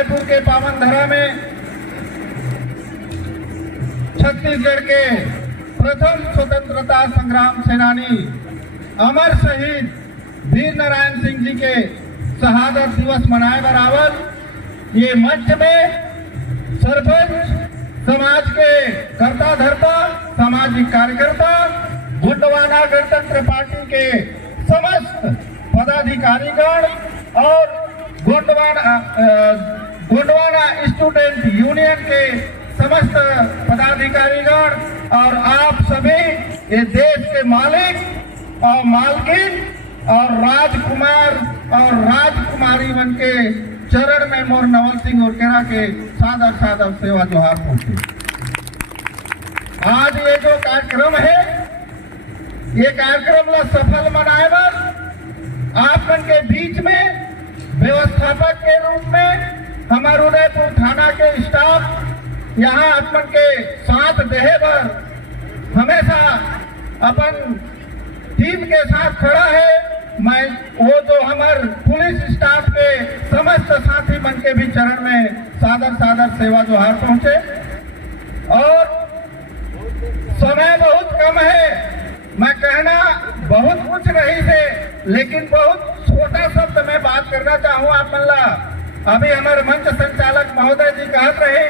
उदयपुर के पावन धरा में छत्तीसगढ़ के प्रथम स्वतंत्रता संग्राम सेनानी अमर शहीद वीर नारायण सिंह जी के शहादत दिवस मनाए बराबर ये मंच में सरपंच समाज के कर्ता धर्ता सामाजिक कार्यकर्ता गोंडवाना गणतंत्र पार्टी के समस्त पदाधिकारीगण और गोंडवाना स्टूडेंट यूनियन के समस्त पदाधिकारीगण और आप सभी ये देश के मालिक और मालकिन और राजकुमार और राजकुमारी बन के चरण में मोर नवल सिंह उरकेरा के सादर सादर सेवा जोहार पहुंचे। आज ये जो कार्यक्रम है ये कार्यक्रम ला सफल मनाए बर आप मन के बीच में व्यवस्थापक के रूप में हमारे उदयपुर थाना के स्टाफ यहाँ आप मन के साथ देहे बर हमेशा अपन टीम के साथ खड़ा है। मैं वो जो हमारे पुलिस स्टाफ के समस्त साथी मन के भी चरण में सादर सादर सेवा जोहार पहुंचे। और समय बहुत कम है, मैं कहना बहुत कुछ नहीं थे, लेकिन बहुत छोटा शब्द मैं बात करना चाहूँ आप मल्ला। अभी हमारे मंच संचालक महोदय जी कहते रहे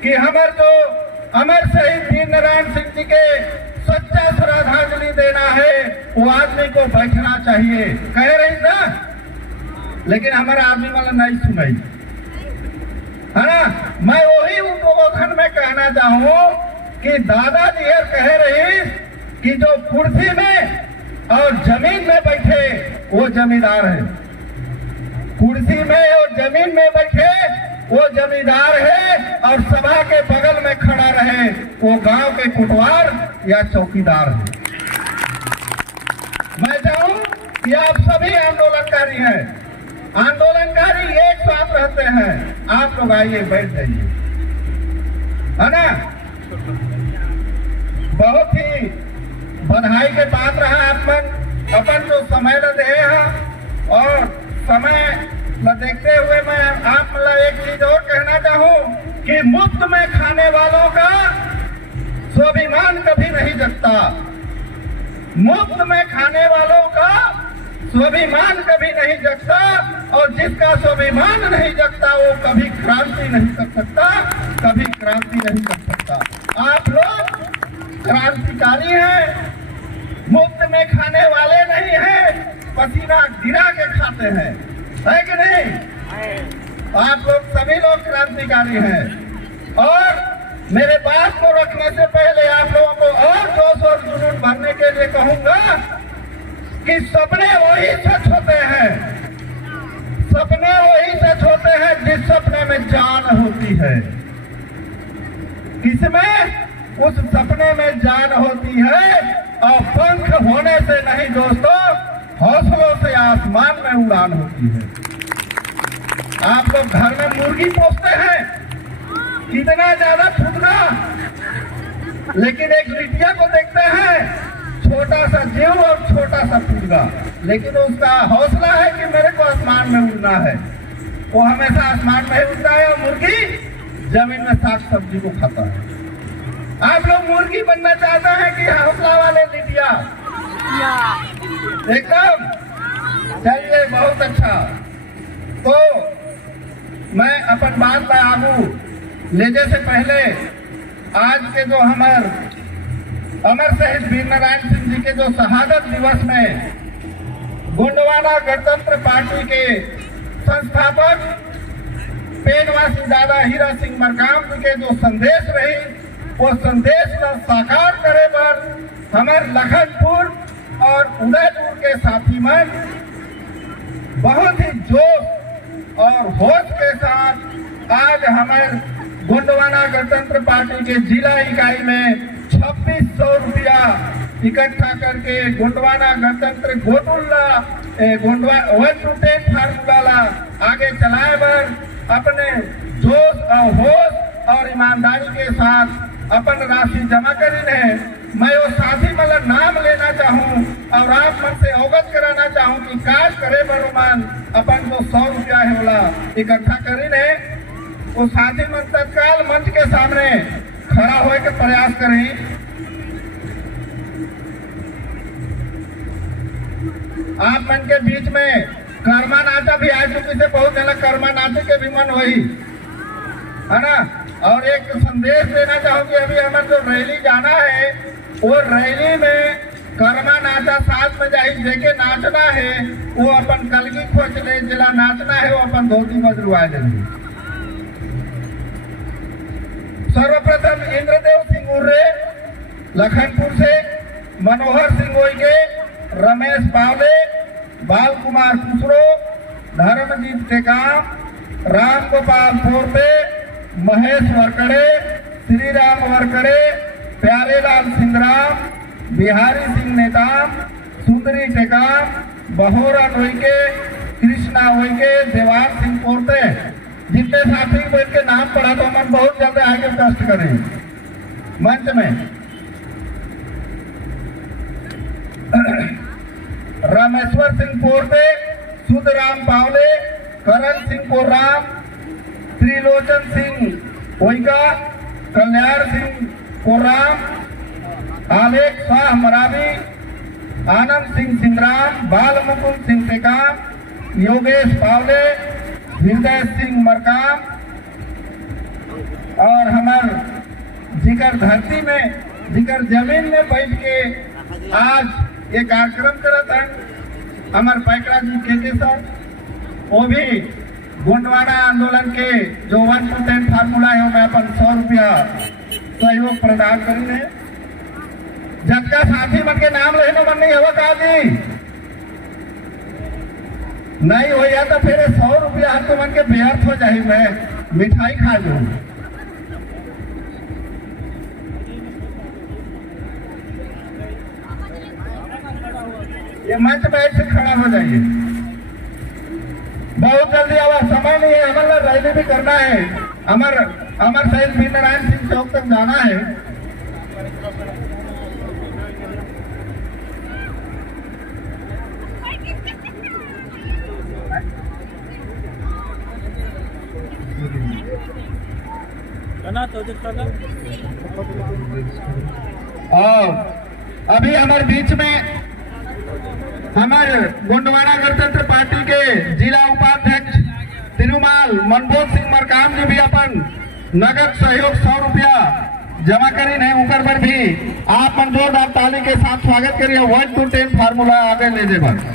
कि हमारे जो अमर शहीद वीर नारायण सिंह जी के सच्चा श्रद्धांजलि देना है वो आदमी को बैठना चाहिए, कह रही ना, लेकिन हमारा आदमी वाला नहीं सुनाई है ना। मैं वही उद्बोधन में कहना चाहूँ कि दादाजी कह रही कि जो कुर्सी में और जमीन में बैठे वो जमींदार है, कुर्सी में और जमीन में बैठे वो जमींदार है, और सभा के बगल में खड़ा रहे वो गांव के कुटवार या चौकीदार है। मैं चाहूं कि आप सभी आंदोलनकारी हैं, आंदोलनकारी एक साथ रहते हैं, आप लोग आइए बैठ जाइए, है ना। बहुत ही बधाई के पात्र है अपन जो समय दे हैं, और समय देखते हुए मैं आप मतलब एक चीज और कहना चाहूँ कि मुफ्त में खाने वालों का स्वाभिमान कभी नहीं जगता, मुफ्त में खाने वालों का स्वाभिमान कभी नहीं जगता, और जिसका स्वाभिमान नहीं जगता वो कभी क्रांति नहीं कर सकता, कभी क्रांति नहीं कर सकता। आप लोग क्रांतिकारी हैं, मुफ्त में खाने वाले नहीं हैं, पसीना गिरा के खाते हैं, है कि नहीं। आप लोग सभी लोग क्रांतिकारी हैं, और मेरे बात को रखने से पहले आप लोगों को और जोश और जुनून भरने के लिए कहूंगा कि सपने वही सच होते हैं, सपने वही सच होते हैं जिस सपने में जान होती है। किसमें? उस सपने में जान होती है, और पंख होने से नहीं दोस्तों, हौसलों से आसमान में उड़ान होती है। आप लोग घर में मुर्गी पोसते हैं, कितना ज्यादा फुटना, लेकिन एक लिटिया को देखते हैं, छोटा सा जीव और छोटा सा फुटगा, लेकिन उसका हौसला है कि मेरे को आसमान में उड़ना है, वो हमेशा आसमान में उड़ता है, और मुर्गी जमीन में साग सब्जी को खाता है। आप लोग मुर्गी बनना चाहते हैं कि हौसला वाले लिटिया? एकदम। चलिए, बहुत अच्छा। तो मैं अपन बात का आगू ले से पहले आज के जो हमारे अमर शहीद वीर नारायण सिंह जी के जो शहादत दिवस में गोंडवाना गणतंत्र पार्टी के संस्थापक पेनवासी दादा हीरा सिंह मरकाम जी के जो संदेश रही, वो संदेश का साकार करे पर हमारे लखनपुर और उदयपुर के साथी मन बहुत ही जोश और होश के साथ आज हमारे गोंडवाना गणतंत्र पार्टी के जिला इकाई में 2600 रुपया इकट्ठा करके गोंडवाना गणतंत्र गोटुल्ला फार्मूला आगे चलाए बर अपने जोश और होश और ईमानदारी के साथ अपन राशि जमा करी है। मैं वो साथी मतलब नाम लेना चाहूँ और आप मन से अवगत कराना चाहूँ कि काज करे बरोमान अपन जो 100 रुपया है बोला इकट्ठा करी है। वो साथी मन तत्काल मंच के सामने खड़ा होए के प्रयास करें। आप मन के बीच में कर्मा नाचा भी आ चुकी से बहुत जगह कर्मा नाचे के भी मन वही है ना। और एक संदेश देना चाहूंगी, अभी हमें जो रैली जाना है वो रैली में कर्मा नाचा साथ में जाहि देखे नाचना है, वो अपन कलगी खोज ले, जिला नाचना है वो अपन धोती बजरुआ देंगे। सर्वप्रथम इंद्रदेव सिंह उर्रे लखनपुर से, मनोहर सिंह ओइके, रमेश पावले, बाल कुमार कुसरो, धर्मजीत टेकाम, राम गोपाल पोरते, महेश वरकड़े, श्री राम वरकड़े, प्यारेलाल सिंगराम, बिहारी सिंह नेताम, सुंदरी टेकाम, बहोरा नोइके, कृष्णा ओइके, देवार सिंह पोरते। जितने साथी बैठ के नाम पढ़ा तो मन बहुत जल्द आगे कष्ट करें मंच में। रामेश्वर सिंह पोरते, सुधराम पावले, करण सिंह कोराम, त्रिलोचन सिंह ओइका, कल्याण सिंह कोराम, आलेख शाह मरावी, आनंद सिंह सिंगराम, बाल मुकुंद सिंह टेकाम, योगेश पावले, हृदय सिंह मरकाम और हमार जिगर धरती में जिगर जमीन में बैठ के आज ये कार्यक्रम करत है हमार पैकड़ा जी के सर। वो भी गोंडवाना आंदोलन के जो 1 to 10 फार्मूला है मैं अपन 100 रुपया सहयोग प्रदान करी। जबका साथी मन के नाम लेने मन नहीं हो का जी नहीं हो या तो फिर 100 रुपया हाथ तो मन के व्यर्थ हो जाए, मैं मिठाई खा लूं। ये मंच में ऐसे खड़ा हो जाइए, बहुत जल्दी आवा, समय नहीं है, हमारा रैली भी करना है, अमर शहीद वीर नारायण सिंह चौक तक जाना है। और अभी हमारे बीच में हमारे गोंडवाना गणतंत्र पार्टी के जिला उपाध्यक्ष तिरुमाल मनबोध सिंह मरकाम जी भी अपन नगद सहयोग 100 रुपया जमा करी है, उनकर पर भी आप मन जोरदार ताली के साथ स्वागत करिए। 1 to 10 फार्मूला आगे ले दे बस।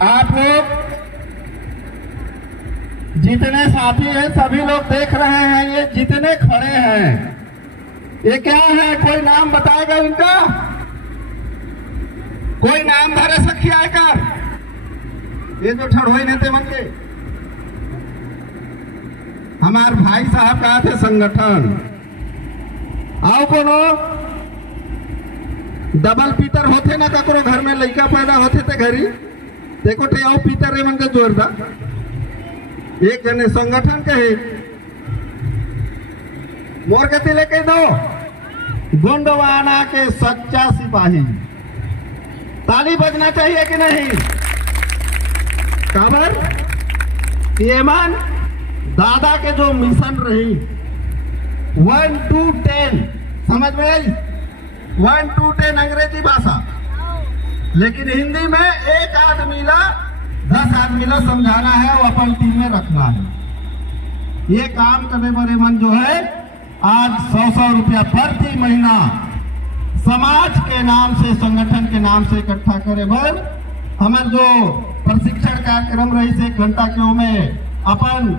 आप लोग जितने साथी हैं सभी लोग देख रहे हैं, ये जितने खड़े हैं ये क्या है, कोई नाम बताएगा इनका? कोई नाम धरे सखी आएकर ये जो ठड़ोई नेते मन के हमारे भाई साहब कहा थे संगठन आओ कोनो डबल पीतर होते ना ककरो घर में लड़का पैदा होते थे घरी देखो टे आओ पीतर रे मन के जोरदार एक जने संगठन कहे मोर गति लेके दो गोंडवाना के सच्चा सिपाही। ताली बजना चाहिए कि नहीं? काबर ये मन दादा के जो मिशन रही 1 to 10 समझ में आई? 1 to 10 अंग्रेजी भाषा, लेकिन हिंदी में एक आदमी ला 10 आदमी ला समझाना है, वो अपन टीम में रखना है। ये काम करने वाले मन जो है आज 100-100 रुपया प्रति महीना समाज के नाम से संगठन के नाम से इकट्ठा करे बर हमारे जो प्रशिक्षण कार्यक्रम रही से 1 घंटा के में अपन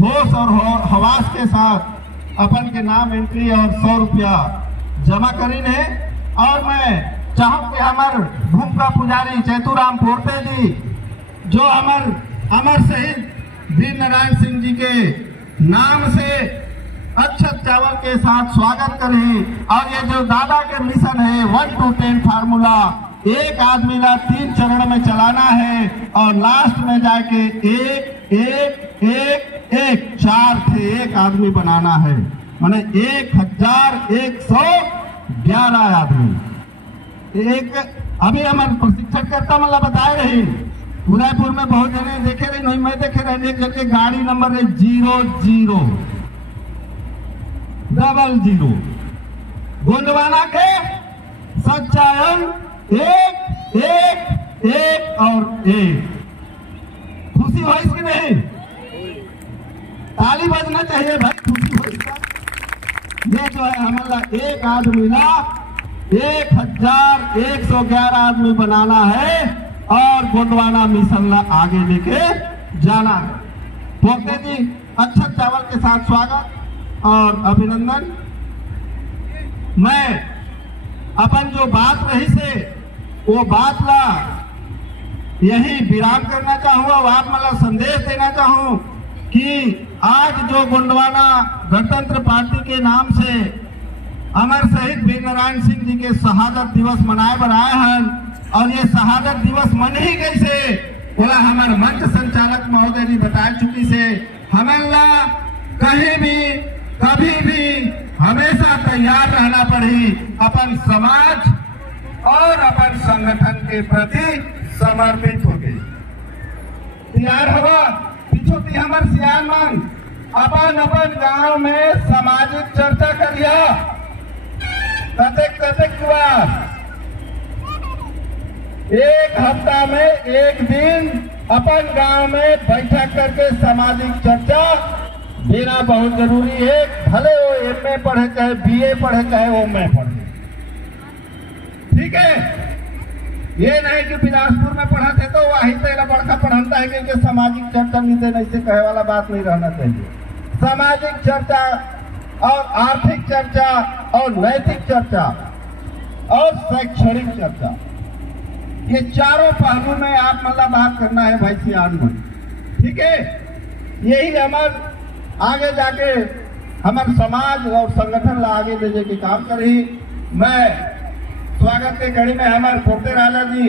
होश और हवास के साथ अपन के नाम एंट्री और 100 रुपया जमा करी है। और मैं चाहूँ कि हमारे भूमका पुजारी चैतुराम पोरते जी जो अमर शहीद वीर नारायण सिंह जी के नाम से अक्षत चावल के साथ स्वागत करें। और ये जो दादा के मिशन है 1 to 10 फार्मूला एक आदमी ला 3 चरण में चलाना है और लास्ट में जाके एक 4 थे एक आदमी बनाना है। माने 1111 आदमी एक अभी हमारे प्रशिक्षण करता मतलब बताए रही उदयपुर में बहुत जने देखे रही नहीं मैं देखे रहे एक जन के गाड़ी नंबर है 0000 गोंडवाना के सच्चायन 111 और 1 खुशी हो इसकी नहीं ताली बजना चाहिए भाई खुशी हो इसका ये जो है हमारा एक आदमी ना 1111 आदमी बनाना है और गोंडवाना मिशन आगे लेके जाना है। पोते जी अच्छा चावल के साथ स्वागत और अभिनंदन। मैं अपन जो बात रही से वो बात ला यही विराम करना चाहूँगा आप मतलब संदेश देना चाहूँ कि आज जो गोंडवाना गणतंत्र पार्टी के नाम से अमर शहीद वीर नारायण सिंह जी के शहादत दिवस मनाए बनाए हैं और ये शहादत दिवस मन ही कैसे बोला हमारे मंच संचालक महोदय जी बता चुकी से हमें कहीं भी कभी भी हमेशा तैयार रहना पड़ी अपन समाज और अपन संगठन के प्रति समर्पित हो गई तैयार होगा पीछो थी हमारे सियान मन अपन अपन गांव में सामाजिक चर्चा करिए कतेक बार एक हफ्ता में एक दिन अपन गांव में बैठक करके सामाजिक चर्चा देना बहुत जरूरी है भले वो एमए पढ़े चाहे बीए पढ़े चाहे वो में पढ़े ठीक है ये नहीं कि बिलासपुर में पढ़ा थे तो वही तेरा बड़का पढ़ता है कि सामाजिक चर्चा नहीं देना इसे कहे वाला बात नहीं रहना चाहिए सामाजिक चर्चा और आर्थिक चर्चा और नैतिक चर्चा और शैक्षणिक चर्चा ये चारों पहलू में आप मतलब बात करना है भाई सियान में ठीक है यही हमारे आगे जाके हमारे समाज और संगठन ला आगे ले जाके काम करी मैं स्वागत के कड़ी में हमारे पोते राजा जी